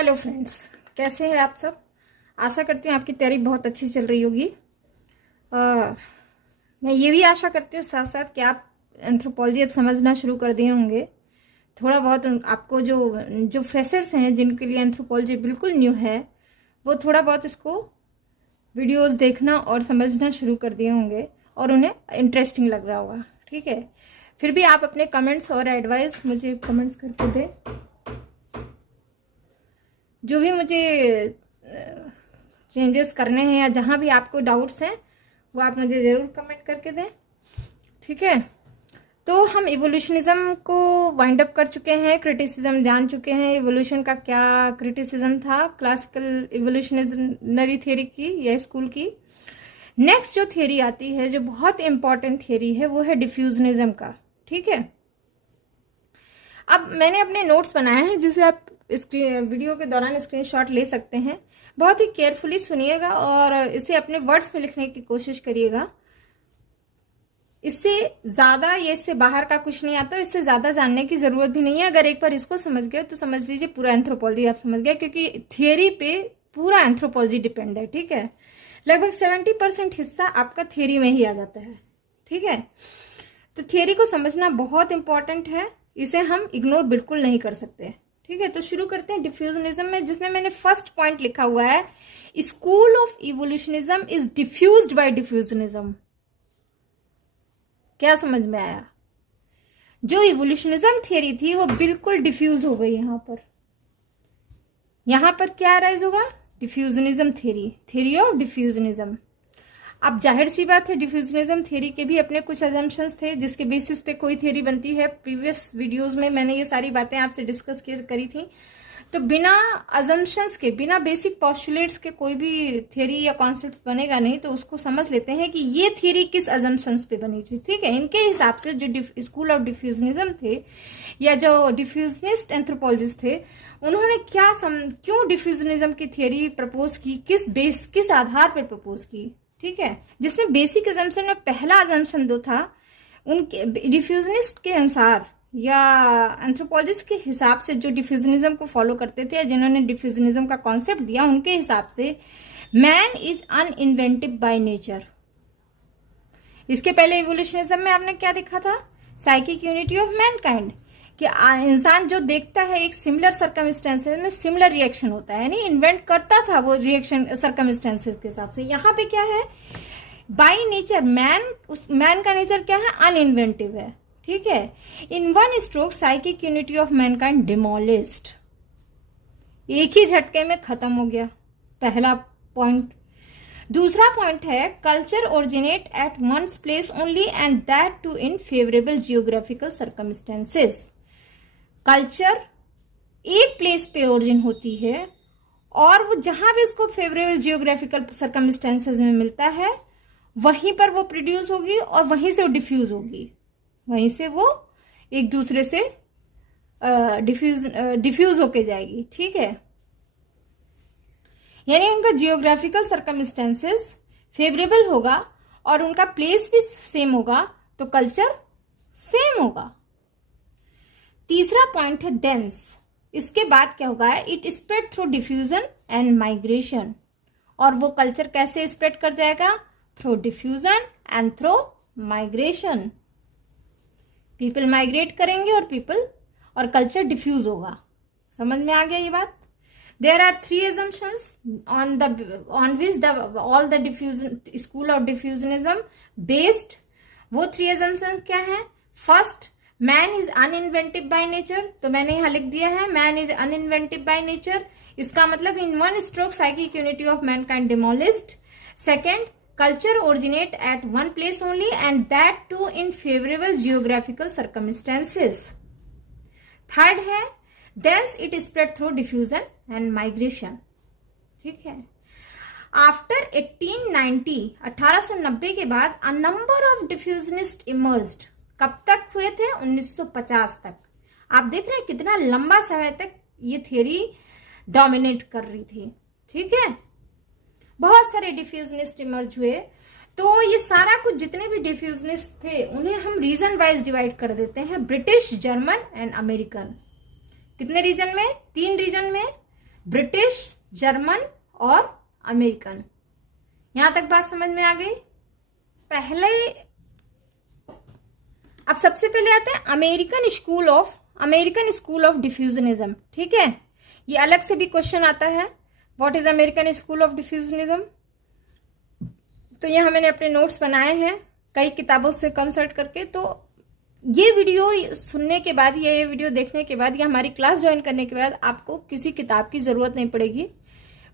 Hello friends, कैसे हैं आप सब। आशा करती हूँ आपकी तैयारी बहुत अच्छी चल रही होगी। मैं ये भी आशा करती हूँ साथ साथ कि आप एंथ्रोपोलॉजी अब समझना शुरू कर दिए होंगे। थोड़ा बहुत आपको जो जो फ्रेशर्स हैं, जिनके लिए एंथ्रोपोलॉजी बिल्कुल न्यू है, वो थोड़ा बहुत इसको वीडियोस देखना और समझना शुरू कर दिए होंगे और उन्हें इंटरेस्टिंग लग रहा होगा। ठीक है, फिर भी आप अपने कमेंट्स और एडवाइस मुझे कमेंट्स करके दें। जो भी मुझे चेंजेस करने हैं या जहाँ भी आपको डाउट्स हैं वो आप मुझे ज़रूर कमेंट करके दें। ठीक है, तो हम इवोल्यूशनिज्म को वाइंड अप कर चुके हैं, क्रिटिसिज्म जान चुके हैं। इवोल्यूशन का क्या क्रिटिसिज्म था क्लासिकल इवोल्यूशनरी थ्योरी की या स्कूल की। नेक्स्ट जो थ्योरी आती है, जो बहुत इंपॉर्टेंट थ्योरी है, वो है डिफ्यूजनिज्म का। ठीक है, अब मैंने अपने नोट्स बनाए हैं जिसे आप वीडियो के दौरान स्क्रीनशॉट ले सकते हैं। बहुत ही केयरफुली सुनिएगा और इसे अपने वर्ड्स में लिखने की कोशिश करिएगा। इससे ज्यादा या इससे बाहर का कुछ नहीं आता, इससे ज्यादा जानने की जरूरत भी नहीं है। अगर एक बार इसको समझ गए तो समझ लीजिए पूरा एंथ्रोपोलॉजी आप समझ गए, क्योंकि थियरी पे पूरा एंथ्रोपोलॉजी डिपेंड है। ठीक है, लगभग 70% हिस्सा आपका थियरी में ही आ जाता है। ठीक है, तो थियरी को समझना बहुत इंपॉर्टेंट है, इसे हम इग्नोर बिल्कुल नहीं कर सकते। ठीक है, तो शुरू करते हैं डिफ्यूजनिज्म में, जिसमें मैंने फर्स्ट पॉइंट लिखा हुआ है, school of evolutionism is diffused by diffusionism. क्या समझ में आया? जो इवोल्यूशनिज्म थियरी थी वो बिल्कुल डिफ्यूज हो गई। यहां पर क्या राइज होगा? डिफ्यूजनिज्म थ्योरी ऑफ डिफ्यूजनिज्म। अब जाहिर सी बात है, डिफ्यूजनिज्म थ्योरी के भी अपने कुछ अजम्पशंस थे जिसके बेसिस पे कोई थ्योरी बनती है। प्रीवियस वीडियोस में मैंने ये सारी बातें आपसे डिस्कस करी थी। तो बिना अजम्पशंस के, बिना बेसिक पॉस्टुलेट्स के कोई भी थ्योरी या कॉन्सेप्ट बनेगा नहीं। तो उसको समझ लेते हैं कि ये थ्योरी किस अजम्पशंस पे बनी थी। ठीक है, इनके हिसाब से जो स्कूल ऑफ डिफ्यूजनिज्म थे या जो डिफ्यूजनिस्ट एंथ्रोपोलॉजिस्ट थे, उन्होंने क्यों डिफ्यूजनिज्म की थ्योरी प्रपोज की, किस आधार पर प्रपोज की। ठीक है, जिसमें बेसिक अजम्पशन में पहला अजम्पशन जो था, उनके डिफ्यूजनिस्ट के अनुसार या एंथ्रोपोलॉजिस्ट के हिसाब से, जो डिफ्यूजनिज्म को फॉलो करते थे, जिन्होंने डिफ्यूजनिज्म का कॉन्सेप्ट दिया, उनके हिसाब से मैन इज अनइन्वेंटिव बाय नेचर। इसके पहले इवोल्यूशनिज्म में आपने क्या देखा था? साइकिक यूनिटी ऑफ मैनकाइंड, कि इंसान जो देखता है एक सिमिलर सर्कमस्टेंसेस में सिमिलर रिएक्शन होता है, यानी इन्वेंट करता था वो रिएक्शन सर्कमस्टेंसेस के हिसाब से। यहाँ पे क्या है? बाय नेचर मैन का नेचर क्या है? अनइन्वेंटिव है। ठीक है, in one stroke psychic unity of Mankind demolished, एक ही झटके में खत्म हो गया। पहला पॉइंट। दूसरा पॉइंट है, culture originate at once place only and that too in favourable geographical circumstances. Culture एक प्लेस पे ओरिजिन होती है और वो जहां भी उसको फेवरेबल जियोग्राफिकल सर्कमस्टेंसेस में मिलता है, वहीं पर वो प्रोड्यूस होगी और वहीं से वो डिफ्यूज होगी, वहीं से वो एक दूसरे से डिफ्यूज होके जाएगी। ठीक है, यानी उनका जियोग्राफिकल सर्कमस्टेंसेस फेवरेबल होगा और उनका प्लेस भी सेम होगा, तो कल्चर सेम होगा। तीसरा पॉइंट है डेंस। इसके बाद क्या होगा? It spread through diffusion and migration. और वो कल्चर कैसे स्प्रेड कर जाएगा? Through diffusion and through migration. People migrate करेंगे और कल्चर डिफ्यूज होगा। समझ में आ गया ये बात? There are three assumptions on which all the school of diffusionism based. वो 3 assumptions क्या हैं? First, man is uninventive by nature. तो मैंने यहाँ लिख दिया है man is uninventive by nature. इसका मतलब in one stroke psychic unity of mankind demolished. Second, culture originate at one place only and that too in favorable geographical circumstances. Third है, thence it spread through diffusion and migration. ठीक है, after 1890 के बाद a number of diffusionists emerged. कब तक हुए थे? 1950 तक। आप देख रहे हैं कितना लंबा समय तक ये थियरी डोमिनेट कर रही थी। ठीक है, बहुत सारे डिफ्यूजनिस्ट इमर्ज हुए। तो ये सारा कुछ जितने भी डिफ्यूजनिस्ट थे उन्हें हम रीजन वाइज डिवाइड कर देते हैं, ब्रिटिश, जर्मन एंड अमेरिकन। कितने रीजन में? 3 रीजन में, ब्रिटिश, जर्मन और अमेरिकन। यहां तक बात समझ में आ गई। पहले अब सबसे पहले आता है अमेरिकन स्कूल ऑफ डिफ्यूजनिज्म। ठीक है, ये अलग से भी क्वेश्चन आता है, what is American school of diffusionism. तो यहाँ मैंने अपने नोट्स बनाए हैं कई किताबों से कंसल्ट करके। तो ये वीडियो सुनने के बाद या ये वीडियो देखने के बाद या हमारी क्लास ज्वाइन करने के बाद आपको किसी किताब की जरूरत नहीं पड़ेगी।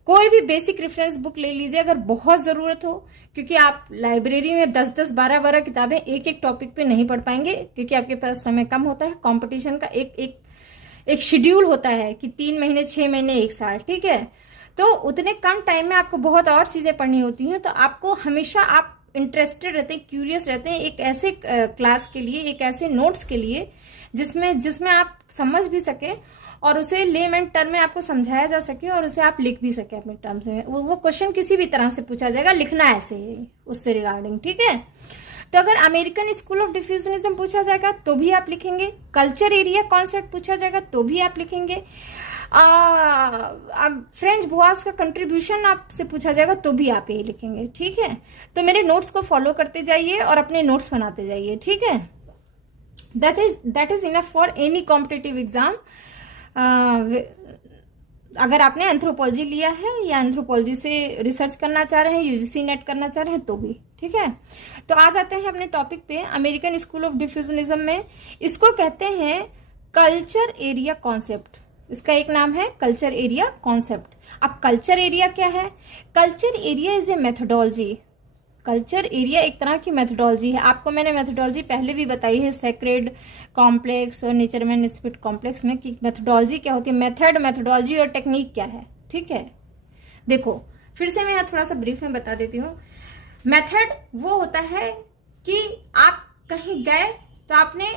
कोई भी बेसिक रेफरेंस बुक ले लीजिए अगर बहुत जरूरत हो, क्योंकि आप लाइब्रेरी में 10-10, 12-12 किताबें एक एक टॉपिक पे नहीं पढ़ पाएंगे, क्योंकि आपके पास समय कम होता है। कंपटीशन का एक शेड्यूल होता है कि 3 महीने, 6 महीने, 1 साल। ठीक है, तो उतने कम टाइम में आपको बहुत और चीजें पढ़नी होती हैं। तो आपको हमेशा आप इंटरेस्टेड रहते हैं, क्यूरियस रहते हैं एक ऐसे क्लास के लिए, एक ऐसे नोट्स के लिए जिसमें आप समझ भी सके और उसे लेमैन टर्म में आपको समझाया जा सके और उसे आप लिख भी सके अपने टर्म्स में। वो क्वेश्चन किसी भी तरह से पूछा जाएगा, लिखना ऐसे ही उससे रिगार्डिंग। ठीक है, तो अगर अमेरिकन स्कूल ऑफ डिफ्यूजनिज्म पूछा जाएगा तो भी आप लिखेंगे, कल्चर एरिया कॉन्सेप्ट पूछा जाएगा तो भी आप लिखेंगे, अब फ्रेंच बुआस का कंट्रीब्यूशन आपसे पूछा जाएगा तो भी आप यही लिखेंगे। ठीक है, तो मेरे नोट्स को फॉलो करते जाइए और अपने नोट्स बनाते जाइए। ठीक है, that is enough for any competitive exam. अगर आपने एंथ्रोपोलॉजी लिया है या एंथ्रोपोलॉजी से रिसर्च करना चाह रहे हैं, यूजीसी नेट करना चाह रहे हैं तो भी। ठीक है, तो आ जाते हैं अपने टॉपिक पे। अमेरिकन स्कूल ऑफ डिफ्यूजनिज्म में इसको कहते हैं कल्चर एरिया कॉन्सेप्ट। इसका एक नाम है कल्चर एरिया कॉन्सेप्ट। अब कल्चर एरिया क्या है? Culture area is a methodology. Culture area एक तरह की मेथोडोलॉजी है। आपको मैंने मेथोडोलॉजी पहले भी बताई है सेक्रेड कॉम्प्लेक्स और नेचरमैन स्पिरिट कॉम्प्लेक्स में कि मेथोडोलॉजी क्या होती है, मेथड, मेथोडोलॉजी और टेक्निक क्या है। ठीक है, देखो फिर से मैं यहाँ थोड़ा सा ब्रीफ में बता देती हूँ। मेथड वो होता है कि आप कहीं गए तो आपने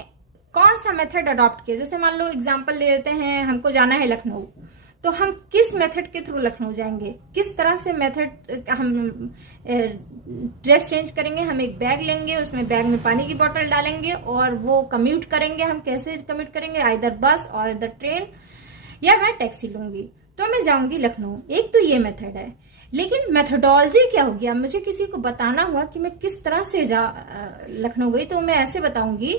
कौन सा मेथड अडॉप्ट किया। जैसे मान लो एग्जाम्पल ले लेते हैं, हमको जाना है लखनऊ, तो हम किस मेथड के थ्रू लखनऊ जाएंगे, किस तरह से मेथड हम ड्रेस चेंज करेंगे। हम एक बैग लेंगे, उसमें बैग में पानी की बोतल डालेंगे और वो कम्यूट करेंगे। हम कैसे कम्यूट करेंगे, आइदर बस और इधर ट्रेन या मैं टैक्सी लूंगी तो मैं जाऊंगी लखनऊ। एक तो ये मेथड है। लेकिन मेथोडोलॉजी क्या होगी, अब मुझे किसी को बताना हुआ कि मैं किस तरह से लखनऊ गई, तो मैं ऐसे बताऊंगी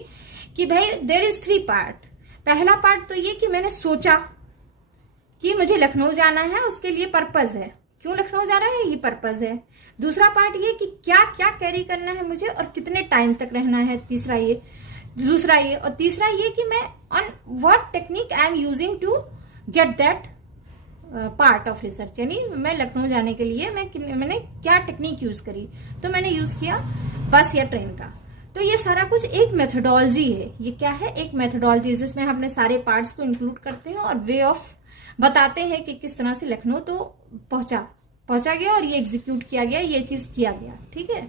कि भाई देयर इज 3 पार्ट। पहला पार्ट तो ये कि मैंने सोचा कि मुझे लखनऊ जाना है, उसके लिए पर्पज है, क्यों लखनऊ जाना है ये पर्पज है। दूसरा पार्ट ये कि क्या क्या कैरी करना है मुझे और कितने टाइम तक रहना है, दूसरा ये और तीसरा ये कि मैं on what technique I am using to get that part of research. यानी मैं लखनऊ जाने के लिए मैंने क्या टेक्निक यूज करी, तो मैंने यूज किया बस या ट्रेन का। तो ये सारा कुछ एक मेथोडोलॉजी है। ये क्या है, एक मेथोडोलॉजी जिसमें हम अपने सारे पार्ट्स को इंक्लूड करते हैं और वे ऑफ बताते हैं कि किस तरह से लखनऊ तो पहुंचा गया और ये एग्जीक्यूट किया गया, ये चीज किया गया। ठीक है,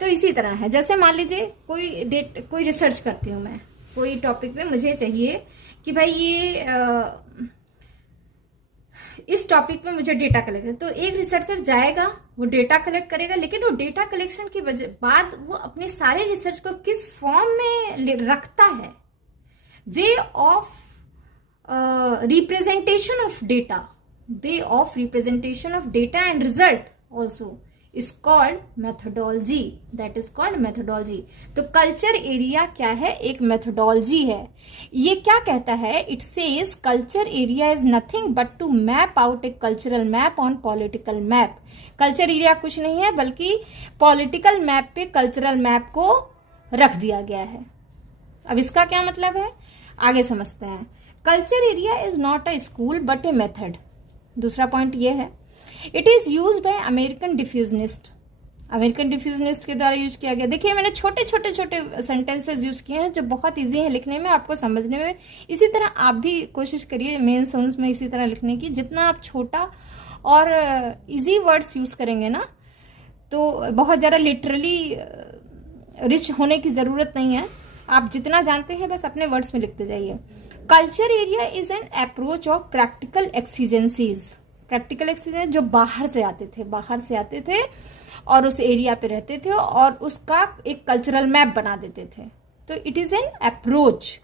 तो इसी तरह है। जैसे मान लीजिए कोई रिसर्च करती हूँ मैं कोई टॉपिक पे, मुझे चाहिए कि भाई ये इस टॉपिक पे मुझे डेटा कलेक्ट, तो एक रिसर्चर जाएगा, वो डेटा कलेक्ट करेगा, लेकिन वो डेटा कलेक्शन के बाद वो अपने सारे रिसर्च को किस फॉर्म में रखता है, way of representation of data, way of representation of data and result also is called methodology, that is called methodology। तो कल्चर एरिया क्या है, एक मेथोडोलॉजी है। ये क्या कहता है, it says culture area is nothing but to map out a cultural map on political map. Culture area कुछ नहीं है बल्कि पॉलिटिकल मैप पे कल्चरल मैप को रख दिया गया है। अब इसका क्या मतलब है, आगे समझते हैं। Culture area is not a school but a method. दूसरा पॉइंट ये है, it is use by American डिफ्यूजनिस्ट। American डिफ्यूजनिस्ट के द्वारा यूज किया गया। देखिए मैंने छोटे सेंटेंसेस यूज किए हैं जो बहुत इजी है लिखने में, आपको समझने में। इसी तरह आप भी कोशिश करिए मेन साउंड्स में इसी तरह लिखने की। जितना आप छोटा और इजी वर्ड्स यूज करेंगे ना, तो बहुत ज्यादा लिटरली रिच होने की जरूरत नहीं है। आप जितना जानते हैं बस अपने वर्ड्स में लिखते जाइए। Culture area is an approach of practical exigencies. Practical exigence जो बाहर से आते थे और उस एरिया पे रहते थे और उसका एक कल्चरल मैप बना देते थे। तो it is an approach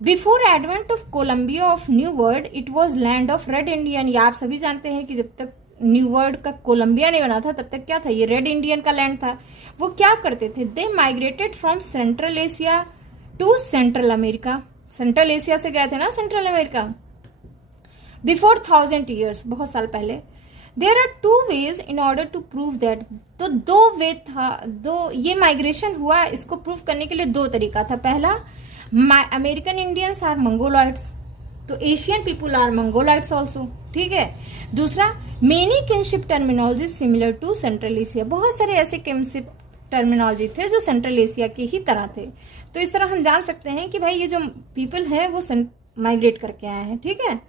before advent of Columbia of new world it was land of red Indian. ये आप सभी जानते हैं कि जब तक न्यू वर्ल्ड का कोलंबिया नहीं बना था तब तक क्या था, ये रेड इंडियन का लैंड था। वो क्या करते थे, they migrated from central Asia to central America. Central Asia से गए थे ना सेंट्रल अमेरिका, बिफोर 1000 ईयर्स, बहुत साल पहले। There are 2 ways in order to prove that. तो 2 वे था, ये माइग्रेशन हुआ, इसको प्रूव करने के लिए 2 तरीका था। पहला, अमेरिकन इंडियंस आर मंगोलॉइड्स, तो Asian people are Mongolites also, ठीक है। दूसरा, many kinship terminology similar to central Asia, बहुत सारे ऐसे किनशिप टर्मिनोलॉजी थे जो सेंट्रल एशिया के ही तरह थे। तो इस तरह हम जान सकते हैं कि भाई ये जो पीपल है वो माइग्रेट करके आए हैं, ठीक है।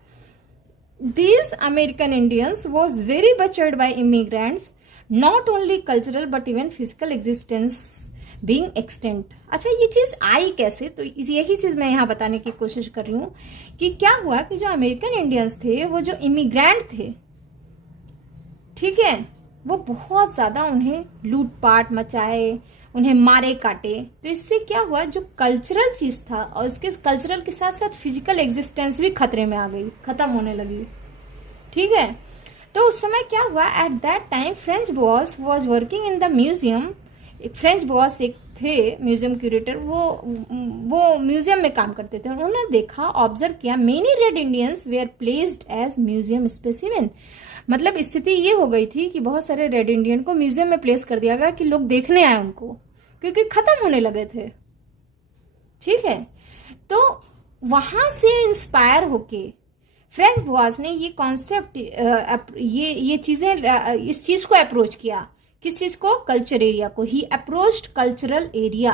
These American Indians was very butchered by immigrants, not only cultural but even physical existence being extent. अच्छा, ये चीज आई कैसे, तो यही चीज मैं यहाँ बताने की कोशिश कर रही हूँ कि क्या हुआ कि जो अमेरिकन इंडियंस थे, वो जो इमिग्रेंट थे, ठीक है, वो बहुत ज्यादा उन्हें लूटपाट मचाए, उन्हें मारे काटे। तो इससे क्या हुआ, जो कल्चरल चीज था और इसके कल्चरल के साथ साथ फिजिकल एग्जिस्टेंस भी खतरे में आ गई, खत्म होने लगी, ठीक है। तो उस समय क्या हुआ, at that time French boss was working in the museum. एक फ्रेंच बॉस एक थे म्यूजियम क्यूरेटर, वो म्यूजियम में काम करते थे। उन्होंने देखा, ऑब्जर्व किया, many red Indians were placed as museum specimen. मतलब स्थिति ये हो गई थी कि बहुत सारे रेड इंडियन को म्यूजियम में प्लेस कर दिया गया कि लोग देखने आए उनको, क्योंकि खत्म होने लगे थे, ठीक है। तो वहां से इंस्पायर होके फ्रेंच बॉस ने ये कॉन्सेप्ट, ये चीजें, इस चीज को अप्रोच किया। किस चीज को, कल्चर एरिया को। ही अप्रोच्ड कल्चरल एरिया।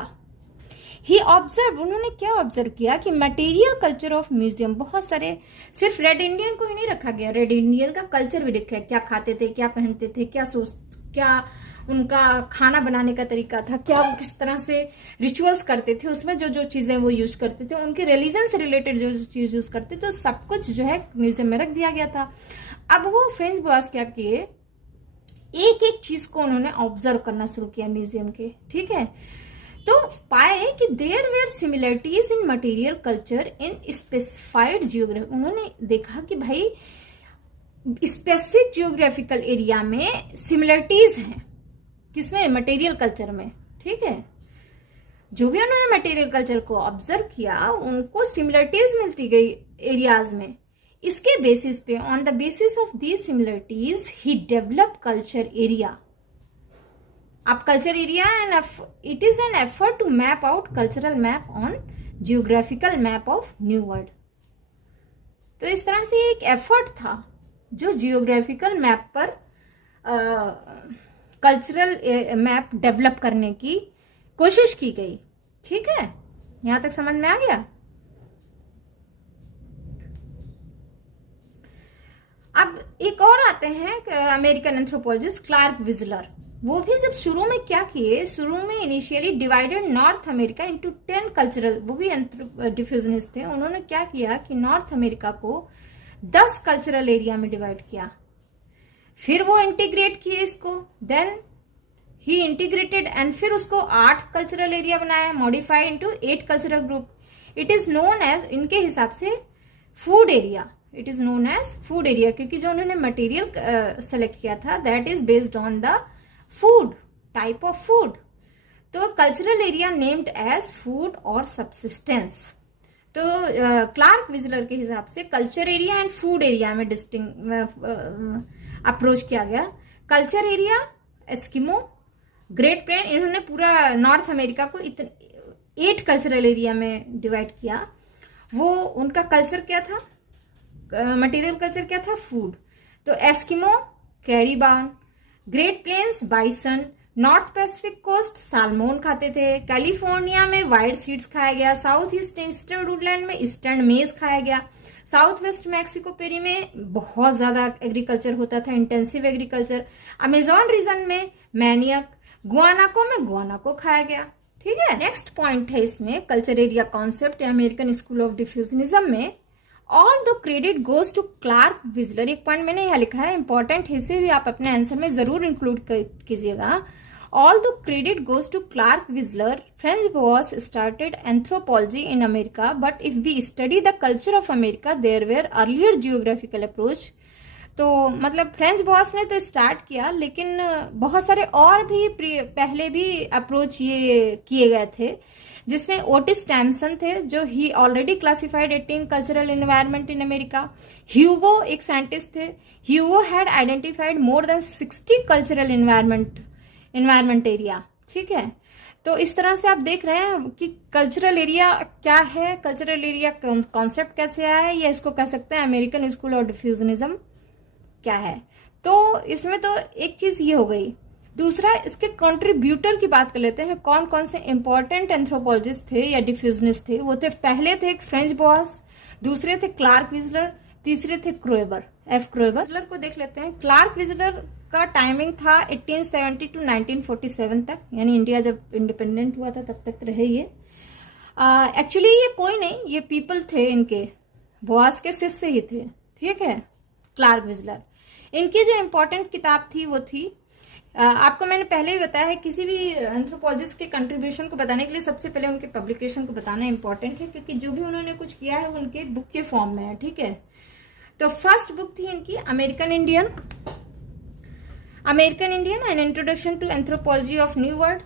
ही ऑब्जर्व, उन्होंने क्या ऑब्जर्व किया कि मटेरियल कल्चर ऑफ म्यूजियम, बहुत सारे, सिर्फ रेड इंडियन को ही नहीं रखा गया, रेड इंडियन का कल्चर भी देखा, क्या खाते थे, क्या पहनते थे, क्या उनका खाना बनाने का तरीका था, क्या वो किस तरह से रिचुअल्स करते थे, उसमें जो जो चीजें वो यूज करते थे, उनके रिलीजन से रिलेटेड जो चीज यूज करते थे, सब कुछ जो है म्यूजियम में रख दिया गया था। अब वो फ्रेंच बॉस क्या किए, एक एक चीज को उन्होंने ऑब्जर्व करना शुरू किया म्यूजियम के, ठीक है। तो पाए कि there were similarities in material culture in specified geography. उन्होंने देखा कि भाई स्पेसिफिक जियोग्राफिकल एरिया में सिमिलरिटीज हैं, किसमें, मटेरियल कल्चर में, ठीक है। जो भी उन्होंने मटेरियल कल्चर को ऑब्जर्व किया, उनको सिमिलरिटीज मिलती गई एरियाज में। इसके बेसिस पे, on the basis of these similarities, he develop culture area. अब culture area and it is an effort to map out cultural map on geographical map of new World. तो इस तरह से एक एफर्ट था जो जियोग्राफिकल मैप पर cultural map develop करने की कोशिश की गई, ठीक है। यहां तक समझ में आ गया। अब एक और आते हैं अमेरिकन एंथ्रोपोलॉजिस्ट क्लार्क विजलर। वो भी जब शुरू में क्या किए, शुरू में initially divided north America into 10 cultural, वो भी डिफ्यूजनिस्ट थे। उन्होंने क्या किया कि नॉर्थ अमेरिका को 10 कल्चरल एरिया में डिवाइड किया, फिर वो इंटीग्रेट किए इसको, देन ही इंटीग्रेटेड एंड फिर उसको 8 कल्चरल एरिया बनाया, modified into 8 cultural group. It is known as, इनके हिसाब से, food area. It is known as food area, क्योंकि जो उन्होंने मटेरियल सेलेक्ट किया था that is based on the food, type of food. तो cultural area named as food और सब्सिस्टेंस। तो क्लार्क विजलर के हिसाब से culture area and food area में अप्रोच किया गया। Culture area Eskimo, great plain, इन्होंने पूरा नॉर्थ अमेरिका को 8 कल्चरल एरिया में डिवाइड किया। वो उनका कल्चर क्या था, मटेरियल कल्चर क्या था, फूड। तो Eskimo caribou, great plains bison, North Pacific coast salmon खाते थे, कैलिफोर्निया में वाइल्ड सीड्स खाया गया, साउथ ईस्टर्न वुडलैंड में ईस्टर्न मेज खाया गया, साउथ वेस्ट मैक्सिको पेरी में बहुत ज्यादा एग्रीकल्चर होता था, इंटेंसिव एग्रीकल्चर, अमेजोन रीजन में मैनियक, गुआनाको में गुआनाको खाया गया, ठीक है। नेक्स्ट पॉइंट है इसमें culture area concept American school of diffusionism में। All the credit goes to Clark Wissler. एक पॉइंट मैंने यहाँ लिखा है, इंपॉर्टेंट है, इसे भी आप अपने आंसर में जरूर इंक्लूड कीजिएगा। Although credit goes to Clark Whistler, Franz Boas started anthropology in America, but if we study the culture of America, there were earlier geographical approach. तो मतलब फ्रेंच बॉस ने तो स्टार्ट किया, लेकिन बहुत सारे और भी पहले भी अप्रोच ये किए गए थे, जिसमें ओटिस टैमसन थे जो he already classified 18 cultural environment in America. Hugo एक साइंटिस्ट थे, Hugo had identified more than 60 cultural environment area. ठीक है, तो इस तरह से आप देख रहे हैं कि कल्चरल एरिया क्या है, कल्चरल एरिया कॉन्सेप्ट कैसे आया है, या इसको कह सकते हैं अमेरिकन स्कूल ऑफ डिफ्यूजनिज्म क्या है। तो इसमें तो एक चीज ये हो गई। दूसरा, इसके कंट्रीब्यूटर की बात कर लेते हैं, कौन कौन से इंपॉर्टेंट एंथ्रोपोलॉजिस्ट थे या डिफ्यूजनिस्ट थे। वो थे, पहले थे फ्रेंच बॉस, दूसरे थे क्लार्क विजलर, तीसरे थे क्रोएबर, एफ क्रोएबर। विजलर को देख लेते हैं। क्लार्क विजलर का टाइमिंग था 1870 टू 1947 तक, यानी इंडिया जब इंडिपेंडेंट हुआ था तब तक रहे ये। एक्चुअली ये कोई नहीं, ये पीपल थे, इनके बॉस के शिष्य ही थे। ठीक है, क्लार्क विजलर। इनकी जो इंपॉर्टेंट किताब थी वो थी, आपको मैंने पहले ही बताया है, किसी भी एंथ्रोपोलॉजिस्ट के कंट्रीब्यूशन को बताने के लिए सबसे पहले उनके पब्लिकेशन को बताना इंपॉर्टेंट है, क्योंकि जो भी उन्होंने कुछ किया है उनके बुक के फॉर्म में है। ठीक है, तो फर्स्ट बुक थी इनकी American Indian an introduction to anthropology of new World.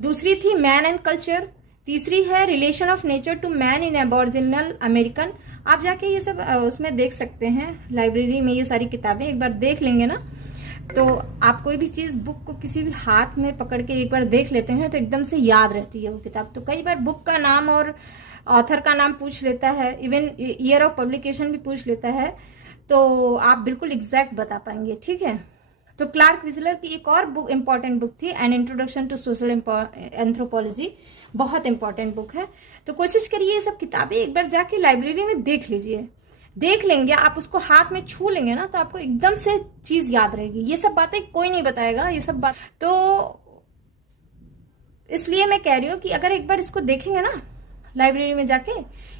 दूसरी थी मैन एंड कल्चर। तीसरी है relation of nature to man in aboriginal American. आप जाके ये सब उसमें देख सकते हैं, लाइब्रेरी में ये सारी किताबें एक बार देख लेंगे ना, तो आप कोई भी चीज बुक को किसी भी हाथ में पकड़ के एक बार देख लेते हैं तो एकदम से याद रहती है वो किताब। तो कई बार बुक का नाम और ऑथर का नाम पूछ लेता है, इवन ईयर ऑफ पब्लिकेशन भी पूछ लेता है, तो आप बिल्कुल एग्जैक्ट बता पाएंगे। ठीक है, तो क्लार्क विजलर की एक और बुक इंपॉर्टेंट बुक थी, an introduction to social anthropology, बहुत इंपॉर्टेंट बुक है। तो कोशिश करिए ये सब किताबें एक बार जाके लाइब्रेरी में देख लीजिए। देख लेंगे आप, उसको हाथ में छू लेंगे ना, तो आपको एकदम से चीज याद रहेगी। ये सब बातें कोई नहीं बताएगा, ये सब बात। तो इसलिए मैं कह रही हूँ कि अगर एक बार इसको देखेंगे ना लाइब्रेरी में जाके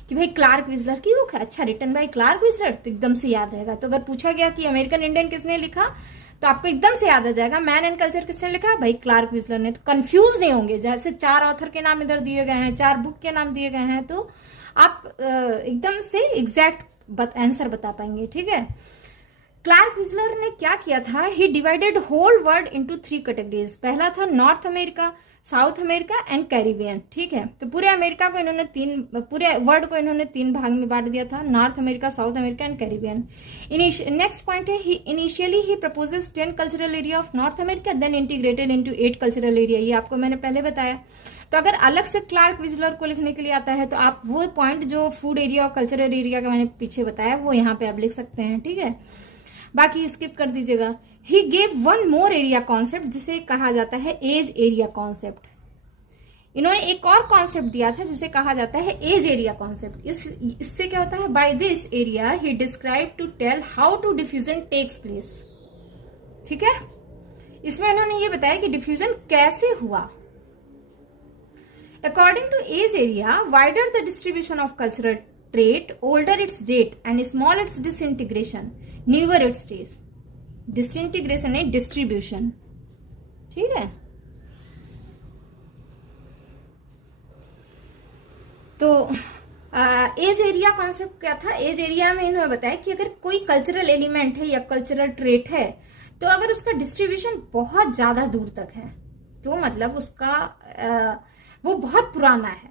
कि भाई क्लार्क विजलर की बुक है, अच्छा रिटन बाय क्लार्क विजलर, तो एकदम से याद रहेगा। तो अगर पूछा गया कि अमेरिकन इंडियन किसने लिखा, तो आपको एकदम से याद आ जाएगा मैन एंड कल्चर किसने लिखा, भाई क्लार्क विजलर ने। तो कंफ्यूज नहीं होंगे, जैसे 4 ऑथर के नाम इधर दिए गए हैं, 4 बुक के नाम दिए गए हैं, तो आप एकदम से एग्जैक्ट आंसर बता पाएंगे। ठीक है, क्लार्क विजलर ने क्या किया था, he divided whole world into 3 categories. पहला था North America, South America and Caribbean. ठीक है, तो पूरे अमेरिका को इन्होंने पूरे वर्ल्ड को इन्होंने 3 भाग में बांट दिया था, North America, South America and Caribbean. Next point है, initially he proposes 10 cultural area of North America, then integrated into 8 cultural area. ये आपको मैंने पहले बताया। तो अगर अलग से क्लार्क विजलर को लिखने के लिए आता है, तो आप वो पॉइंट जो फूड एरिया और कल्चरल एरिया का मैंने पीछे बताया, वो यहाँ पे आप लिख सकते हैं। ठीक है, बाकी स्किप कर दीजिएगा। He gave one more area concept, जिसे कहा जाता है एज एरिया कॉन्सेप्ट। इन्होंने एक और कॉन्सेप्ट दिया था जिसे कहा जाता है एज एरिया कॉन्सेप्ट। इससे क्या होता है, by this area he describe to tell how to diffusion takes place. ठीक है, इसमें इन्होंने ये बताया कि डिफ्यूजन कैसे हुआ। According to age area, wider the distribution of cultural trait, older its date and smaller its disintegration, newer its days. Disintegration है distribution. ठीक है, तो एज एरिया कॉन्सेप्ट क्या था। एज एरिया में इन्होंने बताया कि अगर कोई कल्चरल एलिमेंट है या कल्चरल ट्रेट है, तो अगर उसका डिस्ट्रीब्यूशन बहुत ज्यादा दूर तक है, तो मतलब उसका वो बहुत पुराना है।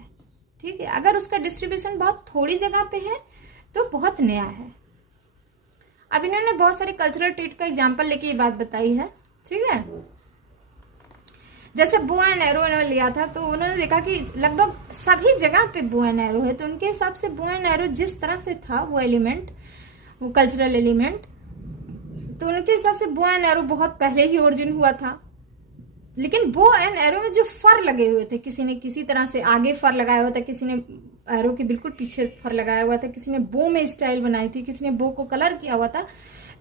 ठीक है, अगर उसका डिस्ट्रीब्यूशन बहुत थोड़ी जगह पे है, तो बहुत नया है। अब इन्होंने बहुत सारे कल्चरल ट्रेट का एग्जांपल लेके ये बात बताई है। ठीक है, जैसे बो एंड एरो इन्होंने लिया था, तो उन्होंने देखा कि लगभग सभी जगह पे बो एंड एरो है, तो उनके हिसाब से बो एंड एरो जिस तरह से था वो एलिमेंट, वो कल्चरल एलिमेंट, तो उनके हिसाब से बो एंड एरो बहुत पहले ही ओरिजिन हुआ था। लेकिन बो एंड एरो में जो फर लगे हुए थे, किसी ने किसी तरह से आगे फर लगाया हुआ था, किसी ने एरो के बिल्कुल पीछे फर लगाया हुआ था, किसी ने बो में स्टाइल बनाई थी, किसी ने बो को कलर किया हुआ था।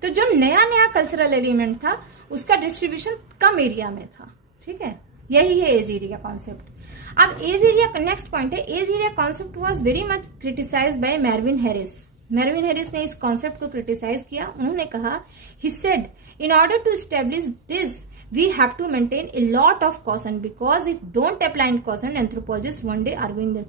तो जो नया नया कल्चरल एलिमेंट था उसका डिस्ट्रीब्यूशन कम एरिया में था। ठीक है, यही है एज एरिया कॉन्सेप्ट। अब एज एरिया नेक्स्ट पॉइंट है, age area concept was very much criticized by Marvin Harris. Marvin Harris ने इस कॉन्सेप्ट को क्रिटिसाइज किया। उन्होंने कहा, he said, in order to establish this we have to maintain a lot of caution because if don't apply in caution anthropologist one day arguing this.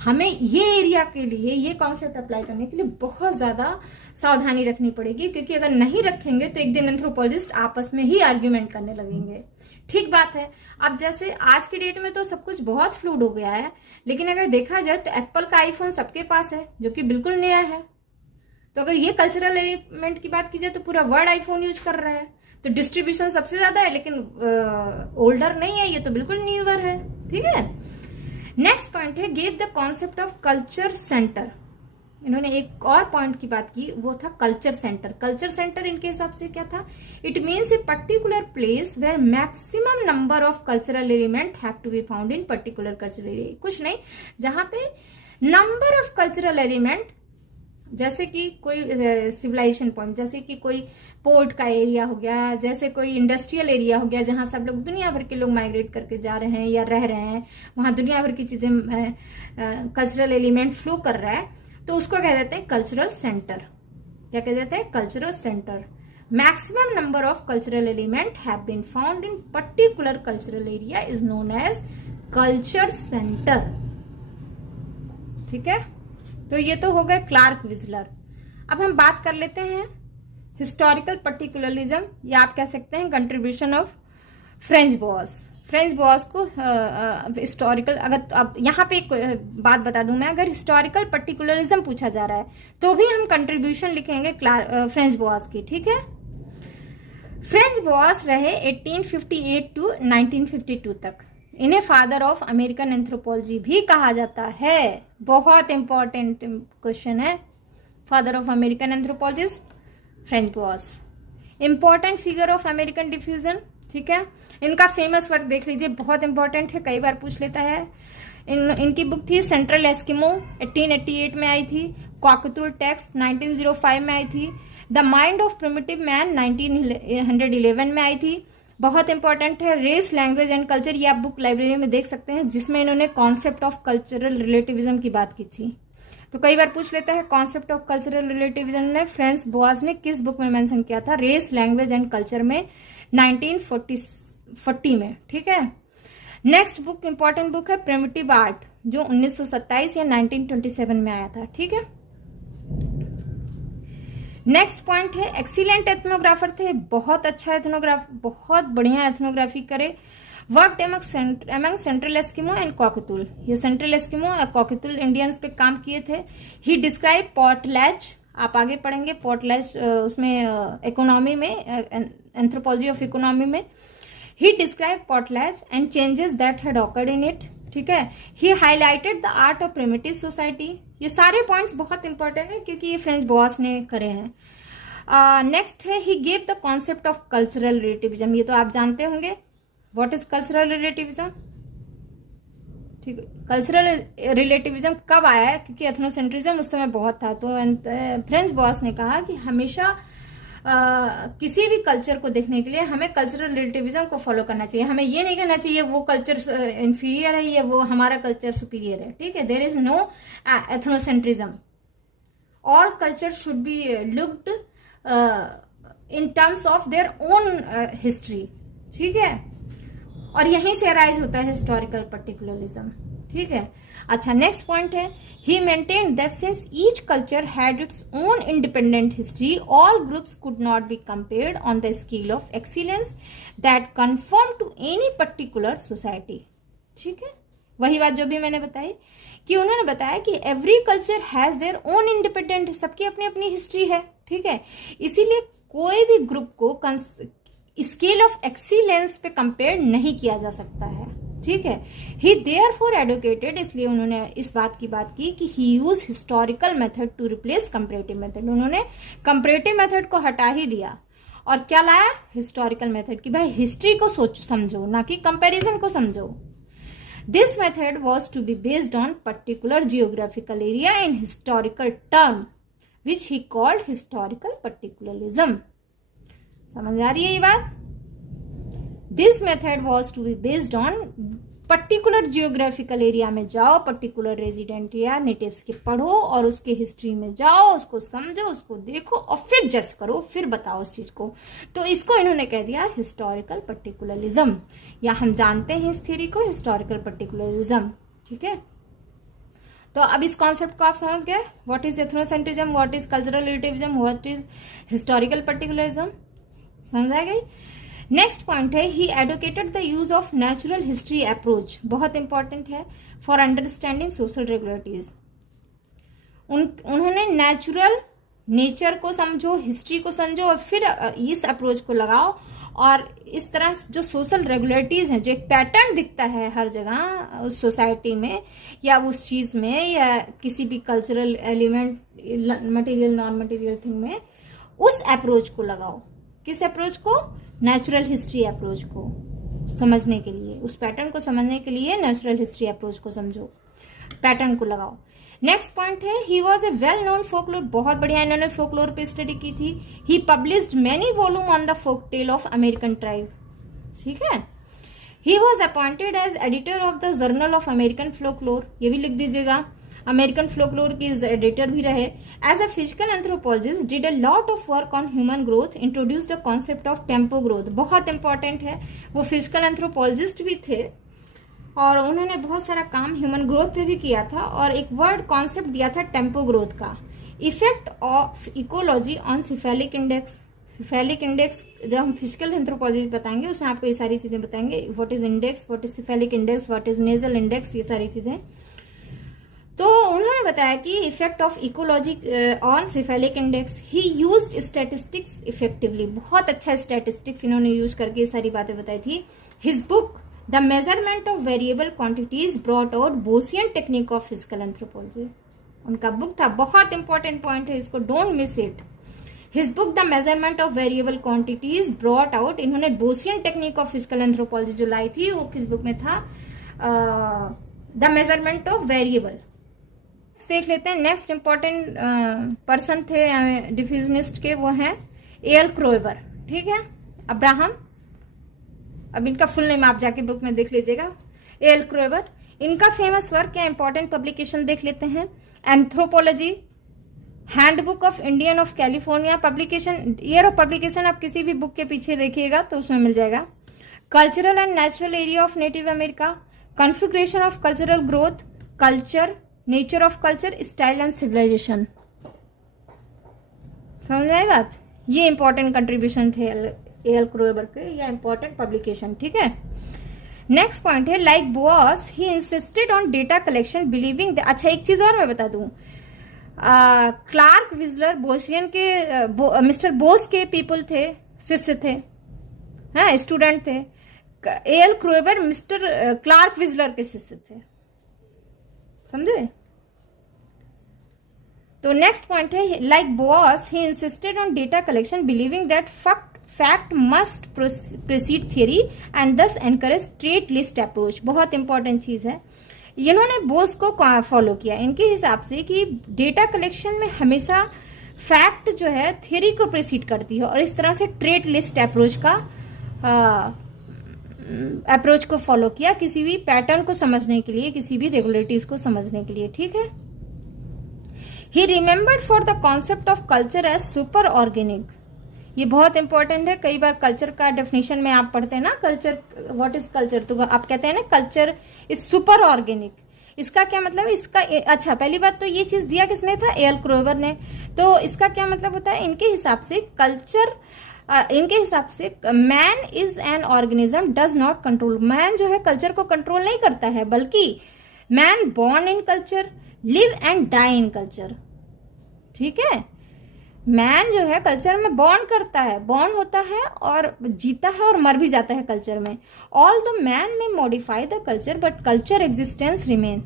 हमें ये area के लिए, ये कॉन्सेप्ट अप्लाई करने के लिए बहुत ज्यादा सावधानी रखनी पड़ेगी, क्योंकि अगर नहीं रखेंगे तो एक दिन एंथ्रोपोलॉजिस्ट आपस में ही आर्ग्यूमेंट करने लगेंगे। ठीक बात है। अब जैसे आज के डेट में तो सब कुछ बहुत फ्लूड हो गया है, लेकिन अगर देखा जाए तो एप्पल का आईफोन सबके पास है, जो कि बिल्कुल नया है। तो अगर ये कल्चरल एलिमेंट की बात की जाए तो पूरा वर्ल्ड आईफोन यूज कर रहा है, तो डिस्ट्रीब्यूशन सबसे ज्यादा है, लेकिन ओल्डर नहीं है, ये तो बिल्कुल न्यूअर है। ठीक है। नेक्स्ट पॉइंट है, give the concept of culture centre. इन्होंने एक और पॉइंट की बात की, वो था कल्चर सेंटर। कल्चर सेंटर इनके हिसाब से क्या था? It means a particular place where maximum number of cultural element have to be found in particular cultural area. कुछ नहीं, जहां पे नंबर ऑफ कल्चरल एलिमेंट, जैसे कि कोई सिविलाइजेशन पॉइंट, जैसे कि कोई पोर्ट का एरिया हो गया, जैसे कोई इंडस्ट्रियल एरिया हो गया, जहां सब लोग, दुनिया भर के लोग माइग्रेट करके जा रहे हैं या रह रहे हैं, वहां दुनिया भर की चीजें, कल्चरल एलिमेंट फ्लो कर रहा है, तो उसको कह देते हैं कल्चरल सेंटर। क्या कह देते हैं? Cultural centre. Maximum number of cultural element have been found in particular cultural area is known as culture centre. ठीक है। तो ये तो हो गए क्लार्क विजलर। अब हम बात कर लेते हैं हिस्टोरिकल पर्टिकुलरिज्म, या आप कह सकते हैं contribution of French boss. French boss को हिस्टोरिकल, अगर अब यहाँ पे एक बात बता दूं मैं, अगर हिस्टोरिकल पर्टिकुलरिज्म पूछा जा रहा है तो भी हम कंट्रीब्यूशन लिखेंगे फ्रेंच बॉस की। ठीक है। फ्रेंच बॉस रहे 1858 टू 1952 तक। इन्हें फादर ऑफ अमेरिकन एंथ्रोपोलॉजी भी कहा जाता है। बहुत इंपॉर्टेंट क्वेश्चन है। Father of American anthropologist French boss. Important figure of American diffusion. ठीक है। इनका फेमस वर्क देख लीजिए, बहुत इंपॉर्टेंट है, कई बार पूछ लेता है। इनकी बुक थी सेंट्रल एस्किमो, 1888 में आई थी। कॉकटूल टेक्स्ट 1905 में आई थी। The mind of primitive man 1911 में आई थी। बहुत इंपॉर्टेंट है। रेस, लैंग्वेज एंड कल्चर, ये आप बुक लाइब्रेरी में देख सकते हैं, जिसमें इन्होंने कॉन्सेप्ट ऑफ कल्चरल रिलेटिविज्म की बात की थी। तो कई बार पूछ लेता है कॉन्सेप्ट ऑफ कल्चरल रिलेटिविज्म ने फ्रेंच बॉस ने किस बुक में मेंशन किया था? रेस, लैंग्वेज एंड कल्चर में 1940 में। ठीक है। नेक्स्ट बुक इंपॉर्टेंट बुक है प्रिमिटिव आर्ट, जो 1927 या 1927 में आया था। ठीक है। नेक्स्ट पॉइंट है, एक्सीलेंट एथनोग्राफर थे, बहुत अच्छा एथनोग्राफ, बहुत बढ़िया एथनोग्राफी करे। Worked among central Eskimo and Kwakiutl. ये सेंट्रल एस्किमो और कॉकटूल इंडियंस पे काम किए थे। ही डिस्क्राइब पोर्टलैच, आप आगे पढ़ेंगे पोर्टलैच, उसमें इकोनॉमी में, एंथ्रोपोलॉजी ऑफ इकोनॉमी में। He describe potlatch and changes that had occurred in it. ठीक है। He highlighted the art of primitive society. ये सारे पॉइंट्स बहुत इंपॉर्टेंट है, क्योंकि ये फ्रेंच बॉस ने करे हैं। नेक्स्ट है, he gave the concept of cultural relativism. ये तो आप जानते होंगे, व्हाट इज कल्चरल रिलेटिविज्म। ठीक है। कल्चरल रिलेटिविज्म कब आया है? क्योंकि एथनोसेंट्रिज्म उस समय बहुत था, तो फ्रेंच बॉस ने कहा कि हमेशा किसी भी कल्चर को देखने के लिए हमें कल्चरल रिलेटिविज्म को फॉलो करना चाहिए। हमें ये नहीं कहना चाहिए वो कल्चर इंफीरियर है या वो हमारा कल्चर सुपीरियर है। ठीक है। There is no ethnocentrism. All culture should be looked in terms of their own history. ठीक है। और यहीं से अराइज होता है हिस्टोरिकल पर्टिकुलरिज्म। ठीक है। अच्छा, नेक्स्ट पॉइंट है, he maintained that since each culture had its own independent history, all groups could not be compared on the scale of excellence that confirm to any particular society. ठीक है। वही बात जो भी मैंने बताई, कि उन्होंने बताया कि every culture has their own independent, सबकी अपनी अपनी हिस्ट्री है। ठीक है। इसीलिए कोई भी ग्रुप को स्केल ऑफ एक्सीलेंस पे कंपेयर नहीं किया जा सकता है। ठीक है। ही देयरफॉर एडवोकेटेड, इसलिए उन्होंने इस बात की कि he use historical method to replace comparative method. उन्होंने कंपैरेटिव मेथड को हटा ही दिया और क्या लाया? हिस्टोरिकल मेथड, कि भाई हिस्ट्री को समझो, ना कि कंपैरिजन को समझो। This method was to be based on particular geographical area in historical term which he called historical particularism. समझ आ रही है ये बात? This method was to be based on particular geographical area में जाओ, पर्टिकुलर रेजिडेंट या नेटिव्स के पढ़ो और उसके हिस्ट्री में जाओ, उसको समझो, उसको देखो और फिर जज करो, फिर बताओ उस चीज को। तो इसको इन्होंने कह दिया हिस्टोरिकल पर्टिकुलरिज्म, या हम जानते हैं इस थ्योरी को हिस्टोरिकल पर्टिकुलरिज्म। ठीक है, तो अब इस कॉन्सेप्ट को आप समझ गए, what is ethnocentrism, what is cultural relativism, what is historical particularism, समझ आ गई। नेक्स्ट पॉइंट है he advocated the use of natural history approach, बहुत इंपॉर्टेंट है फॉर अंडरस्टैंडिंग सोशल रेगुलेटरीज। उन्होंने नेचुरल नेचर को समझो, हिस्ट्री को समझो और फिर इस अप्रोच को लगाओ, और इस तरह जो सोशल रेगुलेटरीज हैं, जो एक पैटर्न दिखता है हर जगह उस सोसाइटी में या उस चीज में या किसी भी cultural element, material non material thing में, उस अप्रोच को लगाओ। किस अप्रोच को? नेचुरल हिस्ट्री अप्रोच को समझने के लिए, उस पैटर्न को समझने के लिए नेचुरल हिस्ट्री अप्रोच को समझो, पैटर्न को लगाओ। नेक्स्ट पॉइंट है he was a well known folklore, बहुत बढ़िया इन्होंने फोकलोर पे स्टडी की थी। He published many volume on the folk tale of American tribe. ठीक है, he was appointed as editor of the journal of American folklore, ये भी लिख दीजिएगा, अमेरिकन फोकलोर की एडिटर भी रहे। As a physical anthropologist did a lot of work on human growth, introduce the concept of tempo growth, बहुत important है, वो फिजिकल एंथ्रोपोलॉजिस्ट भी थे और उन्होंने बहुत सारा काम ह्यूमन ग्रोथ पे भी किया था, और एक वर्ड कॉन्सेप्ट दिया था टेम्पो ग्रोथ का। Effect of ecology on cephalic index, cephalic index जब हम फिजिकल एंथ्रोपोलॉजी बताएंगे उसमें आपको ये सारी चीजें बताएंगे, what is index, what is cephalic index, what is nasal index, ये सारी चीजें। तो उन्होंने बताया कि effect of ecology on cephalic index, he used statistics effectively, बहुत अच्छा स्टैटिस्टिक्स इन्होंने यूज करके ये सारी बातें बताई थी। His book the measurement of variable quantities brought out Boasian technique of physical anthropology, उनका बुक था, बहुत इंपॉर्टेंट पॉइंट है, इसको don't miss it. His book the measurement of variable quantities brought out, इन्होंने Boasian technique of physical anthropology जो लाई थी वो किस बुक में था? The measurement of variable. देख लेते हैं नेक्स्ट इंपॉर्टेंट पर्सन थे डिफ्यूजनिस्ट के, वो हैं एल क्रोएबर। ठीक है, अब्राहम, अब इनका फुल नेम आप जाके बुक में देख लीजिएगा, एल क्रोएबर। इनका फेमस वर्क क्या इंपॉर्टेंट पब्लिकेशन देख लेते हैं, anthropology, handbook of Indian of California, publication year of publication आप किसी भी बुक के पीछे देखिएगा तो उसमें मिल जाएगा। Cultural and natural area of native America, configuration of cultural growth, culture, nature of culture, style and civilization. समझ आई बात? ये इंपॉर्टेंट कंट्रीब्यूशन थे एल क्रोएबर के, या इंपॉर्टेंट पब्लिकेशन। ठीक है, नेक्स्ट पॉइंट है like Boas he insisted on data collection believing. अच्छा एक चीज और मैं बता दूं, क्लार्क विजलर बोसियन के मिस्टर बोस के पीपल थे, शिष्य थे, हाँ स्टूडेंट थे। L Kroeber mister Clark Wissler के शिष्य थे, समझे? तो नेक्स्ट पॉइंट है like Boas he insisted on data collection believing that fact must precede theory and thus encourage trait list approach, बहुत इंपॉर्टेंट चीज है। इन्होंने बोस को फॉलो किया इनके हिसाब से कि डेटा कलेक्शन में हमेशा फैक्ट जो है थियरी को प्रेसीड करती है, और इस तरह से ट्रेड लिस्ट अप्रोच को फॉलो किया किसी भी पैटर्न को समझने के लिए, किसी भी रेगुलेटरीज को समझने के लिए। ठीक है, he remembered for the concept of culture as super organic, ये बहुत इंपॉर्टेंट है। कई बार कल्चर का डेफिनेशन में आप पढ़ते हैं ना, कल्चर व्हाट इज कल्चर, तो आप कहते हैं ना कल्चर इज सुपर ऑर्गेनिक, इसका क्या मतलब है? इसका अच्छा पहली बात तो ये चीज दिया किसने था? एल क्रोएबर ने। तो इसका क्या मतलब होता है? इनके हिसाब से कल्चर, इनके हिसाब से man is an organism does not control, man जो है कल्चर को कंट्रोल नहीं करता है, बल्कि man born in culture, live and die in culture. ठीक है, मैन जो है कल्चर में बॉर्न करता है, बॉर्न होता है और जीता है और मर भी जाता है कल्चर में। All the man may modify the culture but culture existence remain,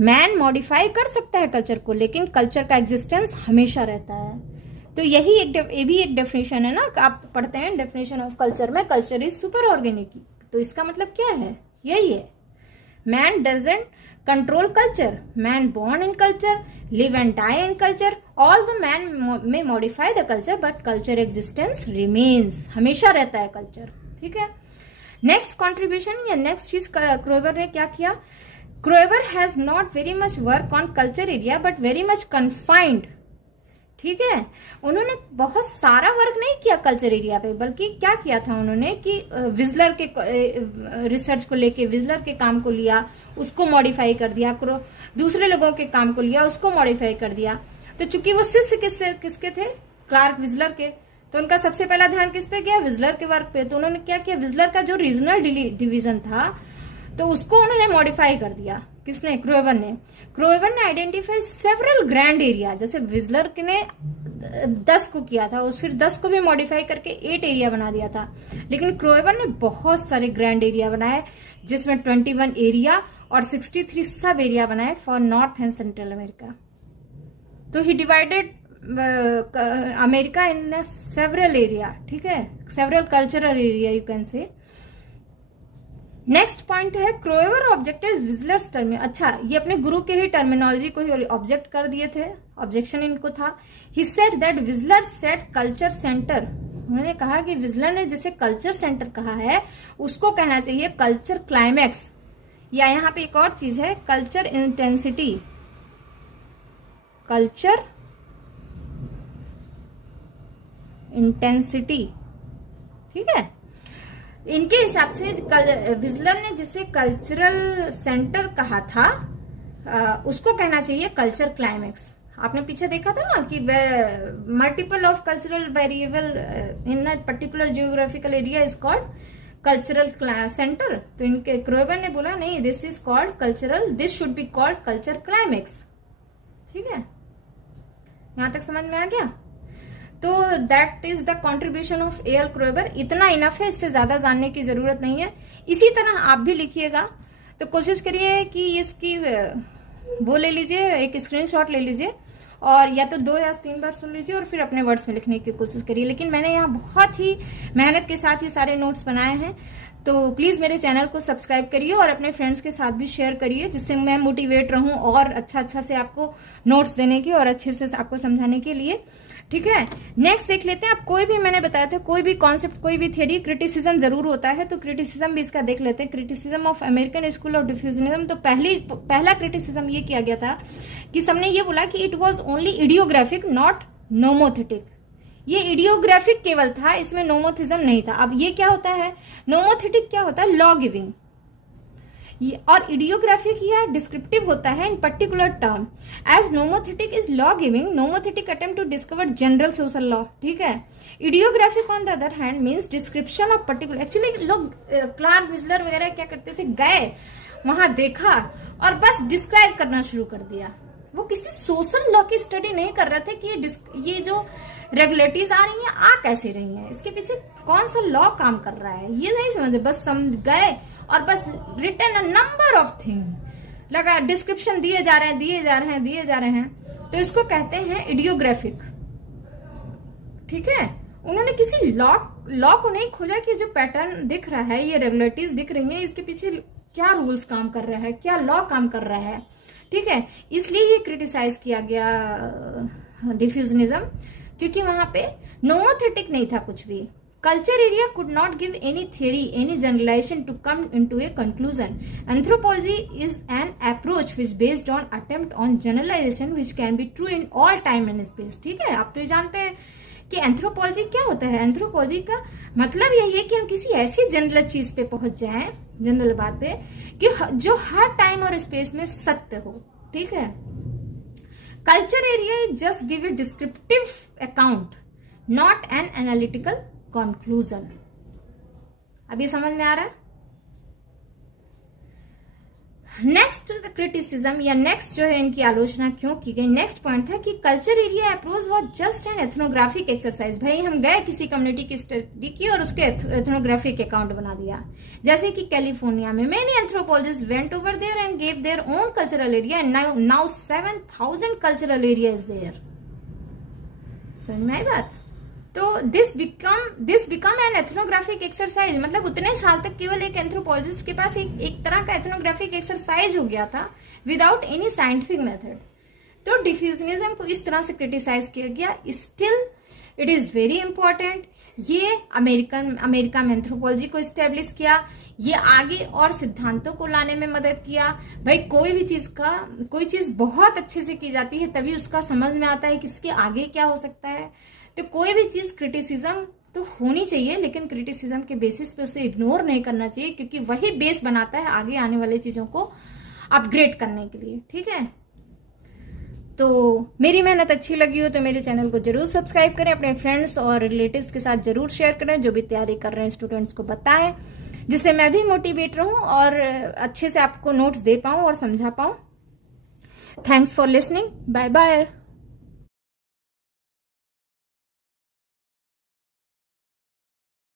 man modify कर सकता है कल्चर को लेकिन कल्चर का एग्जिस्टेंस हमेशा रहता है। तो यही ये भी एक डेफिनेशन है ना, आप पढ़ते हैं डेफिनेशन ऑफ कल्चर में, कल्चर इज सुपर ऑर्गेनिक। तो इसका मतलब क्या है? यही है, man doesn't control culture, man born in culture, live and die in culture, all the man may modify the culture but culture existence remains, हमेशा रहता है कल्चर। ठीक है, नेक्स्ट कॉन्ट्रीब्यूशन या नेक्स्ट चीज क्रोएबर ने क्या किया, Kroeber has not very much work on culture area but very much confined. ठीक है, उन्होंने बहुत सारा वर्क नहीं किया कल्चर एरिया पे, बल्कि क्या किया था उन्होंने कि विजलर के रिसर्च को लेके विजलर के काम को लिया, उसको मॉडिफाई कर दिया, दूसरे लोगों के काम को लिया, उसको मॉडिफाई कर दिया। तो चूंकि वो शिष्य किसके थे, क्लार्क विजलर के, तो उनका सबसे पहला ध्यान किस पे गया, विजलर के वर्क पे। तो उन्होंने क्या किया, विजलर का जो रीजनल डिवीजन था तो उसको उन्होंने मॉडिफाई कर दिया। किसने, क्रोएबर ने। क्रोएबर ने आइडेंटिफाई सेवरल ग्रैंड एरिया, जैसे विजलर ने 10 को किया था, उस फिर 10 को भी मॉडिफाई करके 8 एरिया बना दिया था, लेकिन क्रोएबर ने बहुत सारे ग्रैंड एरिया बनाए, जिसमें 21 एरिया और 63 सब एरिया बनाए for north and central America. तो he divided America in several area, ठीक है, several cultural area you can say. Next point है, क्रोएबर ऑब्जेक्टेड विजलर्स टर्म। अच्छा, ये अपने गुरु के ही टर्मिनोलॉजी को ही ऑब्जेक्ट कर दिए थे, ऑब्जेक्शन इनको था। He said that Wissler set culture center. उन्होंने कहा कि विजलर ने जिसे कल्चर सेंटर कहा है उसको कहना चाहिए कल्चर क्लाइमैक्स, या यहाँ पे एक और चीज है, कल्चर इंटेंसिटी। कल्चर इंटेंसिटी, ठीक है। इनके हिसाब से विजलर ने जिसे कल्चरल सेंटर कहा था उसको कहना चाहिए कल्चर क्लाइमैक्स। आपने पीछे देखा था ना कि multiple of cultural variable in a particular geographical area is called cultural center. तो इनके क्रोएबर ने बोला नहीं, this is called cultural, this should be called culture climax. ठीक है, यहां तक समझ में आ गया। तो that is the contribution of A L. Kroeber. इतना इनफ है, इससे ज्यादा जानने की जरूरत नहीं है। इसी तरह आप भी लिखिएगा, तो कोशिश करिए कि इसकी वो ले लीजिए, एक स्क्रीनशॉट ले लीजिए और या तो 2 या 3 बार सुन लीजिए और फिर अपने वर्ड्स में लिखने की कोशिश करिए। लेकिन मैंने यहाँ बहुत ही मेहनत के साथ ये सारे नोट्स बनाए हैं, तो प्लीज मेरे चैनल को सब्सक्राइब करिए और अपने फ्रेंड्स के साथ भी शेयर करिए, जिससे मैं मोटिवेट रहूं और अच्छा से आपको नोट्स देने की और अच्छे से आपको समझाने के लिए। ठीक है, नेक्स्ट देख लेते हैं। आप कोई भी, मैंने बताया था, कोई भी कॉन्सेप्ट, कोई भी थियरी, क्रिटिसिज्म जरूर होता है, तो क्रिटिसिज्म भी इसका देख लेते हैं। Criticism of American school of diffusionism. तो पहला क्रिटिसिज्म ये किया गया था कि सबने ये बोला कि it was only idiographic not nomothetic. ये इडियोग्राफिक केवल था, इसमें नोमोथिज्म नहीं था। अब ये क्या होता है, नोमोथेटिक क्या होता है, लॉ गिविंग, और इडियोग्राफिक या डिस्क्रिप्टिव होता है in particular term. As nomothetic is law giving, nomothetic attempt to discover general social law. ठीक है, idiographic on the other hand means description of particular. Actually लोग क्लार्क विजलर वगैरह क्या करते थे, गए वहां देखा और बस डिस्क्राइब करना शुरू कर दिया। वो किसी सोशल लॉ की स्टडी नहीं कर रहे थे कि ये जो रेगुलेटरीज आ रही हैं आ कैसे रही हैं, इसके पीछे कौन सा लॉ काम कर रहा है, ये नहीं समझे। बस समझ गए और बस written a number of thing, लगा डिस्क्रिप्शन दिए जा रहे हैं। तो इसको कहते हैं इडियोग्राफिक। ठीक है, उन्होंने किसी लॉ को नहीं खोजा कि जो पैटर्न दिख रहा है, ये रेगुलेटरीज दिख रही हैं, इसके पीछे क्या रूल्स काम कर रहा है, क्या लॉ काम कर रहा है। ठीक है, इसलिए ये क्रिटिसाइज किया गया डिफ्यूजनिज्म, क्योंकि वहां पे नोमोथेटिक नहीं था कुछ भी। Culture area could not give any theory, any generalization to come into a conclusion. Anthropology is an approach which based on attempt on generalization which can be true in all time and space. ठीक है, आप तो ये जानते हैं कि anthropology क्या होता है। एंथ्रोपोलॉजी का मतलब यही है कि हम किसी ऐसी जनरल चीज पे पहुंच जाएं, जनरल बात पे, कि जो हर टाइम और स्पेस में सत्य हो। ठीक है, culture area is just give a descriptive account, not an analytical conclusion. अब ये समझ में आ रहा है। नेक्स्ट क्रिटिसिज्म या नेक्स्ट जो है इनकी आलोचना क्यों की गई, नेक्स्ट पॉइंट था कि culture area approach was just an ethnographic exercise. भाई हम गए किसी कम्युनिटी की स्टडी की और उसके एथनोग्राफिक अकाउंट बना दिया। जैसे कि कैलिफोर्निया में many anthropologist went over there and gave their own cultural area and now 7000 cultural area is there. समझ में आई बात। तो this become an ethnographic exercise, मतलब उतने साल तक केवल एक एंथ्रोपोलॉजिस्ट के पास एक तरह का एथनोग्राफिक एक्सरसाइज हो गया था विदाउट एनी साइंटिफिक मेथड। तो डिफ्यूजनिज्म को इस तरह से क्रिटिसाइज किया गया। Still it is very important ये अमेरिका में एंथ्रोपोलॉजी को इस्टेब्लिश किया, ये आगे और सिद्धांतों को लाने में मदद किया। भाई कोई चीज बहुत अच्छे से की जाती है तभी उसका समझ में आता है कि इसके आगे क्या हो सकता है। तो कोई भी चीज क्रिटिसिज्म तो होनी चाहिए, लेकिन क्रिटिसिज्म के बेसिस पे उसे इग्नोर नहीं करना चाहिए, क्योंकि वही बेस बनाता है आगे आने वाली चीजों को अपग्रेड करने के लिए। ठीक है, तो मेरी मेहनत अच्छी लगी हो तो मेरे चैनल को जरूर सब्सक्राइब करें, अपने फ्रेंड्स और रिलेटिव्स के साथ जरूर शेयर करें, जो भी तैयारी कर रहे हैं स्टूडेंट्स को बताएं, जिससे मैं भी मोटिवेट रहूं और अच्छे से आपको नोट्स दे पाऊं और समझा पाऊं। Thanks for listening, bye bye.